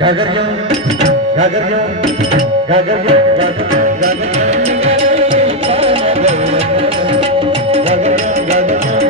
गागर जाऊँ गागर जाऊँ गागर जाऊँ गागर गागर गागर गागर गागर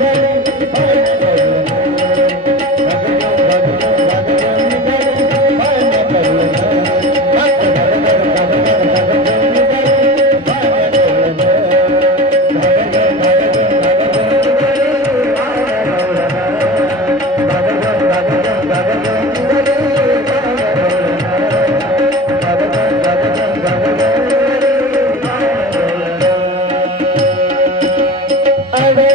रे வாழ்வே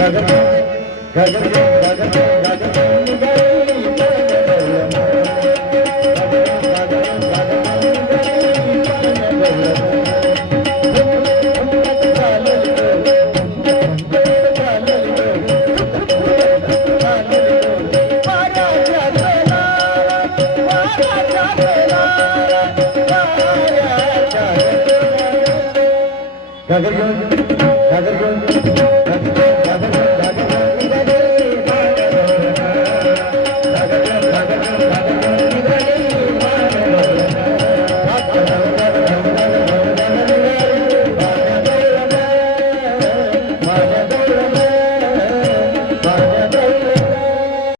गगन गगन गगन गगन Gagar gagar gagar